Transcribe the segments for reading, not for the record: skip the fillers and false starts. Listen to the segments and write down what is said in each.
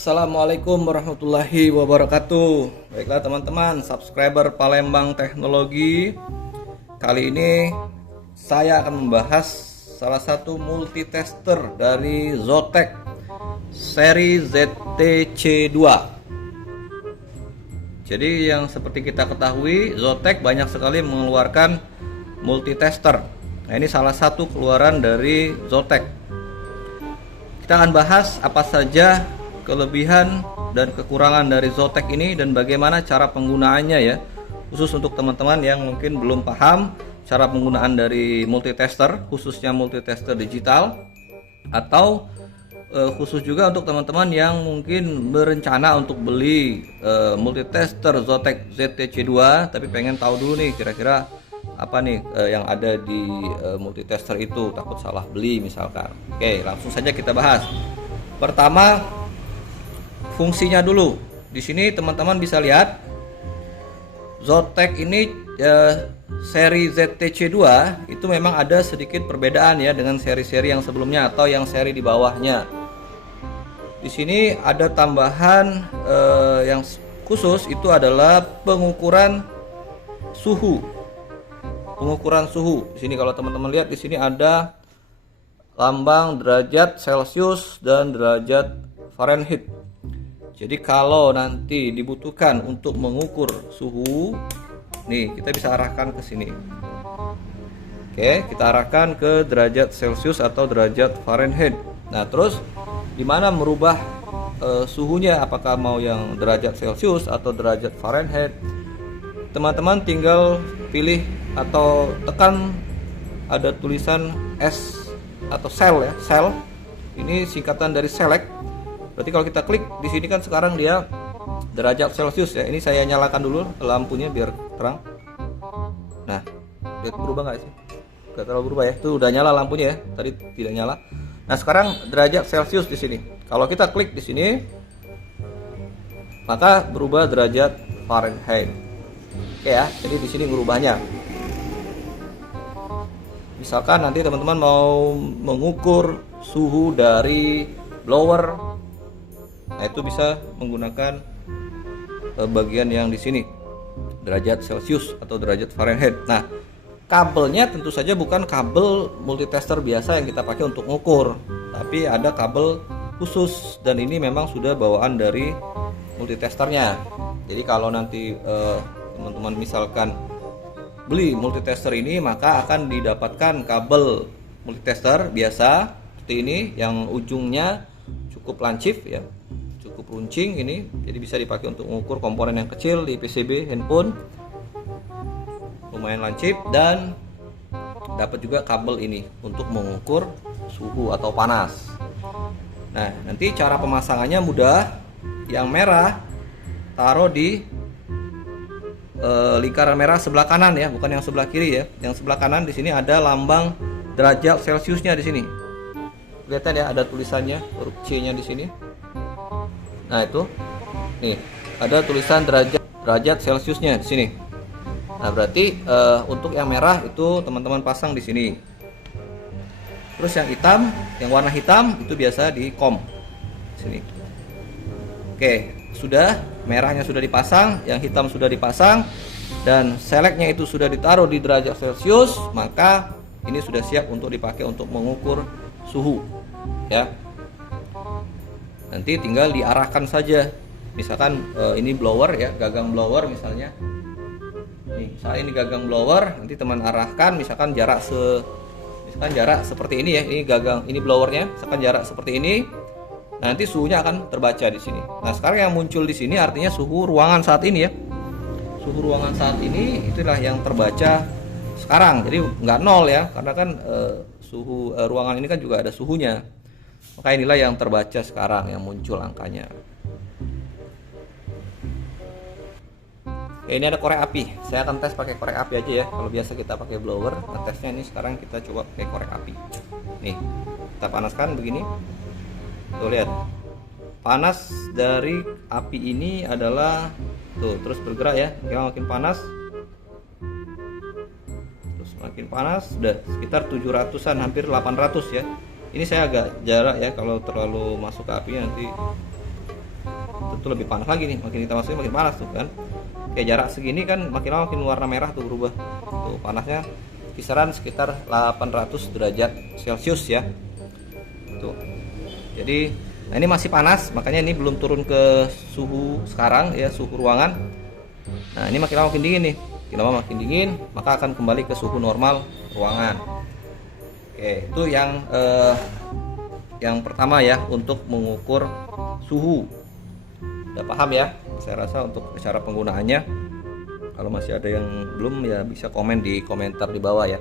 Assalamualaikum warahmatullahi wabarakatuh. Baiklah teman-teman, subscriber Palembang Teknologi. Kali ini saya akan membahas salah satu multitester dari Zotac seri ZTC2. Jadi yang seperti kita ketahui, Zotac banyak sekali mengeluarkan multitester. Nah, ini salah satu keluaran dari Zotac. Kita akan bahas apa saja kelebihan dan kekurangan dari Zotac ini dan bagaimana cara penggunaannya ya, khusus untuk teman-teman yang mungkin belum paham cara penggunaan dari multitester, khususnya multitester digital, atau khusus juga untuk teman-teman yang mungkin berencana untuk beli multitester Zotac ZTC2 tapi pengen tahu dulu nih kira-kira apa nih yang ada di multitester itu, takut salah beli misalkan. Oke, langsung saja kita bahas. Pertama, fungsinya dulu. Di sini teman-teman bisa lihat Zotac ini seri ZTC2 itu memang ada sedikit perbedaan ya dengan seri-seri yang sebelumnya atau yang seri di bawahnya. Di sini ada tambahan yang khusus, itu adalah pengukuran suhu. Pengukuran suhu. Di sini kalau teman-teman lihat, di sini ada lambang derajat Celcius dan derajat Fahrenheit. Jadi kalau nanti dibutuhkan untuk mengukur suhu, nih kita bisa arahkan ke sini. Oke, kita arahkan ke derajat Celcius atau derajat Fahrenheit. Nah, terus di mana merubah suhunya, apakah mau yang derajat Celcius atau derajat Fahrenheit? Teman-teman tinggal pilih atau tekan ada tulisan S atau cell ya, cell. Ini singkatan dari select. Berarti kalau kita klik di sini kan sekarang dia derajat Celcius ya. Ini saya nyalakan dulu lampunya biar terang. Nah, lihat berubah nggak sih? Nggak terlalu berubah ya. Itu udah nyala lampunya ya. Tadi tidak nyala. Nah, sekarang derajat Celcius di sini. Kalau kita klik di sini, maka berubah derajat Fahrenheit. Oke ya. Jadi di sini merubahnya. Misalkan nanti teman-teman mau mengukur suhu dari blower, nah itu bisa menggunakan bagian yang di sini, derajat Celcius atau derajat Fahrenheit. Nah, kabelnya tentu saja bukan kabel multitester biasa yang kita pakai untuk mengukur, tapi ada kabel khusus dan ini memang sudah bawaan dari multitesternya. Jadi kalau nanti teman-teman misalkan beli multitester ini, maka akan didapatkan kabel multitester biasa seperti ini yang ujungnya cukup lancip ya, cukup runcing ini, jadi bisa dipakai untuk mengukur komponen yang kecil di PCB handphone, lumayan lancip, dan dapat juga kabel ini untuk mengukur suhu atau panas. Nah, nanti cara pemasangannya mudah. Yang merah taruh di lingkaran merah sebelah kanan ya, bukan yang sebelah kiri ya. Yang sebelah kanan di sini ada lambang derajat Celciusnya di sini. Kelihatan ya, ada tulisannya huruf C-nya di sini. Nah, itu. Nih, ada tulisan derajat Celciusnya di sini. Nah, berarti untuk yang merah itu teman-teman pasang di sini. Terus yang hitam, yang warna hitam itu biasa di COM sini. Oke, sudah, merahnya sudah dipasang, yang hitam sudah dipasang, dan selectnya itu sudah ditaruh di derajat Celcius, maka ini sudah siap untuk dipakai untuk mengukur suhu ya. Nanti tinggal diarahkan saja. Misalkan ini blower ya, gagang blower misalnya. Nih, misalnya ini gagang blower, nanti teman arahkan misalkan jarak seperti ini ya. Ini gagang, ini blowernya, misalkan jarak seperti ini. Nanti suhunya akan terbaca di sini. Nah, sekarang yang muncul di sini artinya suhu ruangan saat ini ya. Suhu ruangan saat ini itulah yang terbaca sekarang. Jadi nggak nol ya, karena kan suhu ruangan ini kan juga ada suhunya. Maka inilah yang terbaca sekarang, yang muncul angkanya. Oke, ini ada korek api. Saya akan tes pakai korek api aja ya. Kalau biasa kita pakai blower, nah tesnya ini sekarang kita coba pakai korek api. Nih, kita panaskan begini. Tuh lihat, panas dari api ini adalah tuh terus bergerak ya, yang makin panas, terus makin panas, sudah sekitar 700-an, hampir 800 ya. Ini saya agak jarak ya, kalau terlalu masuk ke api nanti itu lebih panas lagi nih, makin kita masukin makin panas tuh kan. Kayak jarak segini kan makin lama makin warna merah tuh berubah. Tuh panasnya kisaran sekitar 800 derajat Celcius ya. Tuh. Jadi nah ini masih panas, makanya ini belum turun ke suhu sekarang ya, suhu ruangan. Nah ini makin lama makin dingin nih, makin lama makin dingin, maka akan kembali ke suhu normal ruangan. Oke, itu yang pertama ya, untuk mengukur suhu. Udah paham ya? Saya rasa untuk cara penggunaannya. Kalau masih ada yang belum ya bisa komen di komentar di bawah ya.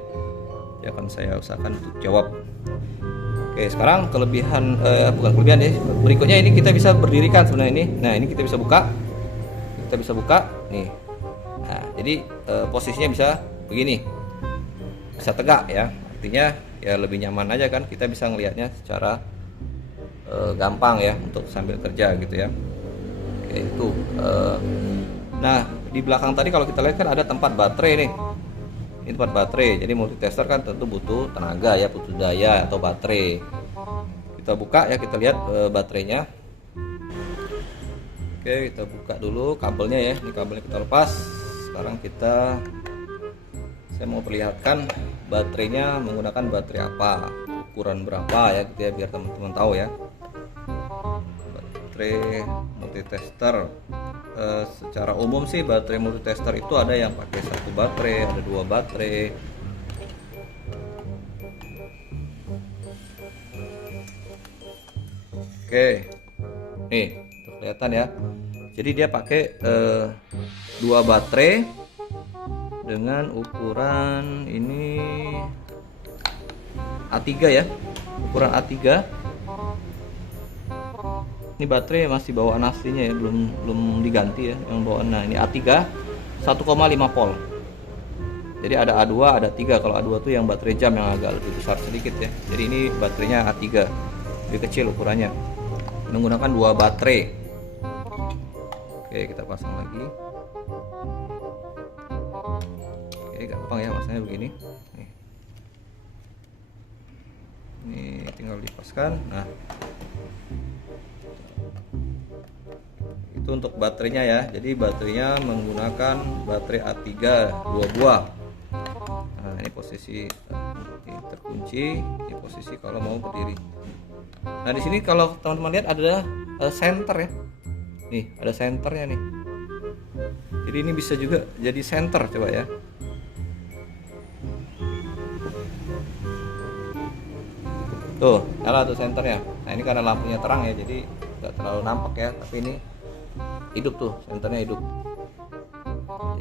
Ya akan saya usahakan untuk jawab. Oke, sekarang kelebihan bukan kelebihan ya. Berikutnya ini kita bisa berdirikan sebenarnya ini. Nah, ini kita bisa buka. Kita bisa buka nih. Nah, jadi posisinya bisa begini. Bisa tegak ya. Artinya ya lebih nyaman aja kan, kita bisa ngelihatnya secara gampang ya untuk sambil kerja gitu ya. Oke, itu nah di belakang tadi kalau kita lihat kan ada tempat baterai nih. Ini tempat baterai, jadi multitester kan tentu butuh tenaga ya, butuh daya atau baterai. Kita buka ya, kita lihat baterainya. Oke, kita buka dulu kabelnya ya. Ini kabelnya kita lepas. Sekarang saya mau perlihatkan baterainya menggunakan baterai apa, ukuran berapa ya gitu ya, biar teman-teman tahu ya. Baterai multitester secara umum sih baterai multitester itu ada yang pakai satu baterai, ada dua baterai. Oke, nih tuh kelihatan ya. Jadi dia pakai dua baterai dengan ukuran ini A3 ya, ukuran A3. Ini baterai masih bawaan aslinya ya, belum diganti ya yang bawaan. Nah ini A3 1,5 volt. Jadi ada A2, ada 3. Kalau A2 tuh yang baterai jam yang agak lebih besar sedikit ya. Jadi ini baterainya A3, lebih kecil ukurannya, menggunakan dua baterai. Oke, kita pasang lagi. Oke, gampang ya masanya begini. Ini tinggal dipaskan. Nah, itu untuk baterainya ya. Jadi baterainya menggunakan baterai A3 dua buah. Nah, ini posisi ini terkunci, ini posisi kalau mau berdiri. Nah, di sini kalau teman-teman lihat ada center ya. Nih, ada senternya nih. Jadi ini bisa juga jadi center, coba ya. Tuh, nyala tuh senternya. Nah, ini karena lampunya terang ya, jadi nggak terlalu nampak ya. Tapi ini hidup tuh, senternya hidup.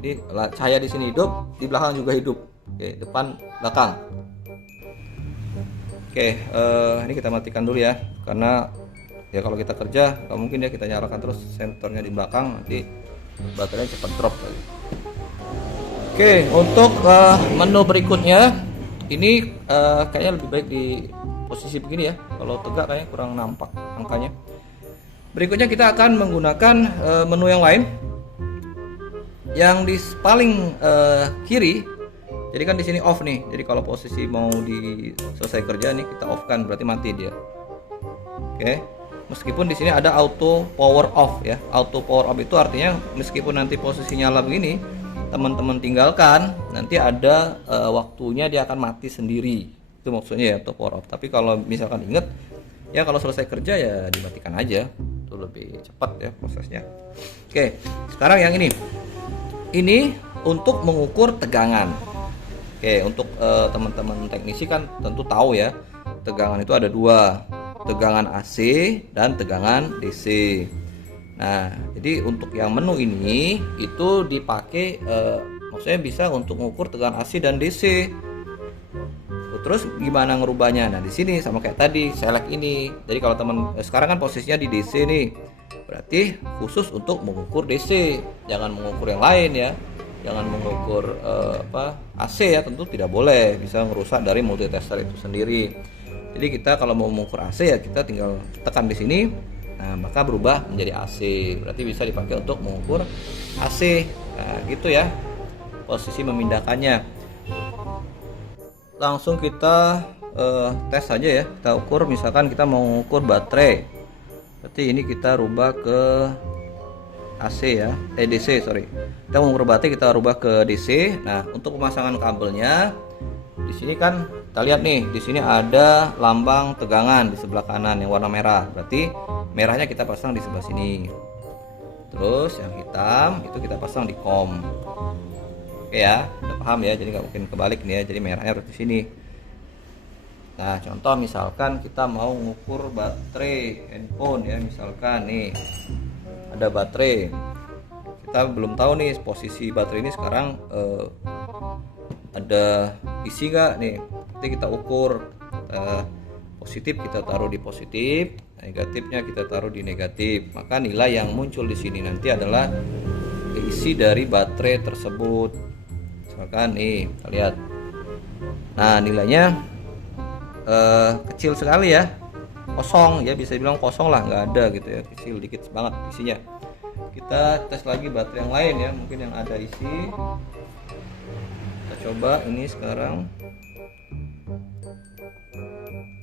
Jadi cahaya di sini hidup, di belakang juga hidup. Oke, depan, belakang. Oke, ini kita matikan dulu ya, karena ya kalau kita kerja nggak mungkin ya kita nyalakan terus senternya di belakang, nanti baterainya cepat drop lagi. Oke, untuk menu berikutnya ini kayaknya lebih baik di posisi begini ya. Kalau tegak kayaknya kurang nampak angkanya. Berikutnya kita akan menggunakan menu yang lain, yang di paling kiri. Jadi kan di sini off nih. Jadi kalau posisi mau selesai kerja nih kita off kan, berarti mati dia. Oke. Meskipun di sini ada auto power off ya. Auto power off itu artinya meskipun nanti posisi nyala begini, teman-teman tinggalkan, nanti ada waktunya dia akan mati sendiri. Itu maksudnya ya auto power off. Tapi kalau misalkan inget ya, kalau selesai kerja ya dimatikan aja. Itu lebih cepat ya prosesnya. Oke, sekarang yang ini. Ini untuk mengukur tegangan. Oke, untuk teman-teman teknisi kan tentu tahu ya, tegangan itu ada dua, tegangan AC dan tegangan DC. Nah, jadi untuk yang menu ini itu dipakai, maksudnya bisa untuk mengukur tegangan AC dan DC. Terus gimana ngerubahnya? Nah, di sini sama kayak tadi, select ini. Jadi kalau teman sekarang kan posisinya di DC nih, berarti khusus untuk mengukur DC, jangan mengukur yang lain ya. Jangan mengukur AC ya, tentu tidak boleh, bisa merusak dari multitester itu sendiri. Jadi kita kalau mau mengukur AC ya kita tinggal tekan di sini, nah maka berubah menjadi AC. Berarti bisa dipakai untuk mengukur AC. Nah, gitu ya posisi memindahkannya. Langsung kita tes saja ya. Kita ukur, misalkan kita mau mengukur baterai. Berarti ini kita rubah ke AC ya, DC sorry. Kita mengukur baterai, kita rubah ke DC. Nah, untuk pemasangan kabelnya di sini kan kita lihat nih, di sini ada lambang tegangan di sebelah kanan yang warna merah. Berarti merahnya kita pasang di sebelah sini. Terus yang hitam itu kita pasang di COM. Oke ya, udah paham ya. Jadi nggak mungkin kebalik nih ya. Jadi merahnya harus di sini. Nah, contoh misalkan kita mau ngukur baterai handphone ya, misalkan nih ada baterai. Kita belum tahu nih posisi baterai ini sekarang ada isi nggak nih. Nanti kita ukur, positif kita taruh di positif, negatifnya kita taruh di negatif. Maka nilai yang muncul di sini nanti adalah isi dari baterai tersebut. Misalkan nih kita lihat, nah nilainya kecil sekali ya, kosong ya, bisa dibilang kosong lah, nggak ada gitu ya, kecil dikit banget isinya. Kita tes lagi baterai yang lain ya, mungkin yang ada isi. Kita coba ini sekarang,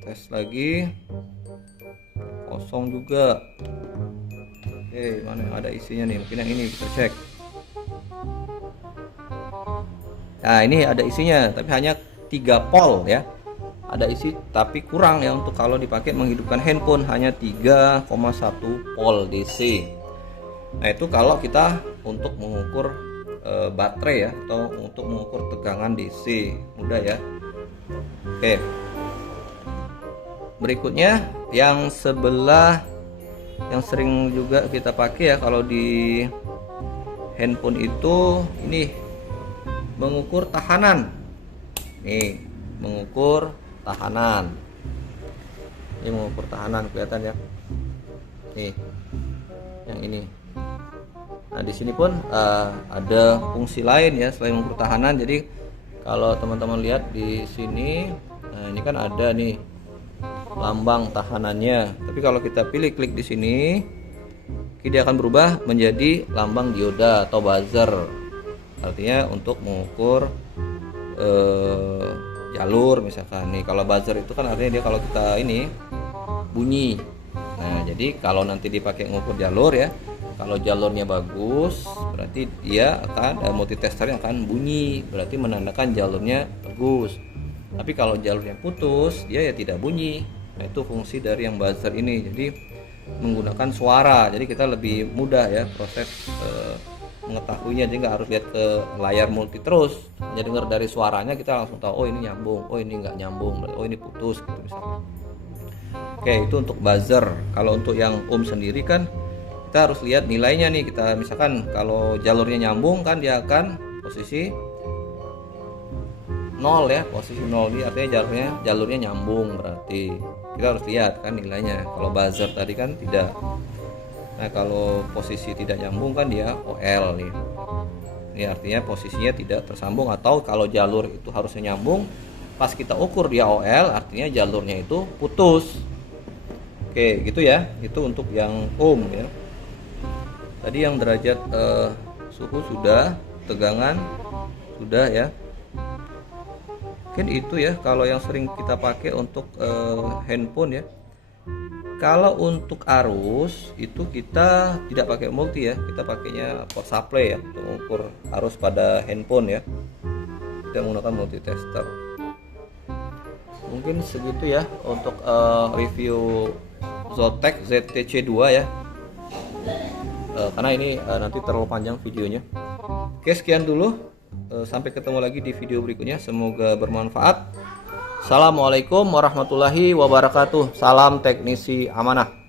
tes lagi, kosong juga. Oke, mana yang ada isinya nih, mungkin yang ini kita cek. Nah ini ada isinya, tapi hanya 3 volt ya, ada isi tapi kurang ya untuk kalau dipakai menghidupkan handphone, hanya 3,1 volt DC. Nah itu kalau kita untuk mengukur baterai ya, atau untuk mengukur tegangan DC, mudah ya. Oke, berikutnya yang sebelah, yang sering juga kita pakai ya kalau di handphone itu, ini mengukur tahanan. Nih mengukur tahanan, ini mengukur tahanan, kelihatan ya, nih yang ini. Nah di sini pun ada fungsi lain ya selain mengukur tahanan. Jadi kalau teman-teman lihat di sini, nah ini kan ada nih lambang tahanannya, tapi kalau kita pilih klik di sini, dia akan berubah menjadi lambang dioda atau buzzer, artinya untuk mengukur jalur misalkan nih. Kalau buzzer itu kan artinya dia kalau kita ini bunyi. Nah jadi kalau nanti dipakai mengukur jalur ya, kalau jalurnya bagus berarti dia akan multitesternya akan bunyi, berarti menandakan jalurnya bagus. Tapi kalau jalurnya putus dia ya tidak bunyi. Nah itu fungsi dari yang buzzer ini, jadi menggunakan suara, jadi kita lebih mudah ya proses mengetahuinya. Jadi nggak harus lihat ke layar multi terus, hanya dengar dari suaranya kita langsung tahu oh ini nyambung, oh ini nggak nyambung, oh ini putus gitu misalnya. Oke, itu untuk buzzer. Kalau untuk yang sendiri kan kita harus lihat nilainya nih. Kita misalkan kalau jalurnya nyambung kan dia akan posisi 0 ya, posisi 0 ini artinya jalurnya nyambung, berarti kita harus lihat kan nilainya. Kalau buzzer tadi kan tidak. Nah kalau posisi tidak nyambung kan dia OL nih. Ini artinya posisinya tidak tersambung, atau kalau jalur itu harusnya nyambung, pas kita ukur dia OL artinya jalurnya itu putus. Oke gitu ya, itu untuk yang ya. Tadi yang derajat suhu sudah, tegangan sudah ya. Mungkin itu ya kalau yang sering kita pakai untuk handphone ya. Kalau untuk arus itu kita tidak pakai multi ya, kita pakainya power supply ya untuk mengukur arus pada handphone ya. Kita menggunakan multitester. Mungkin segitu ya untuk review Zotac ZTC2 ya. Karena ini nanti terlalu panjang videonya. Oke, sekian dulu. Sampai ketemu lagi di video berikutnya. Semoga bermanfaat. Assalamualaikum warahmatullahi wabarakatuh. Salam teknisi amanah.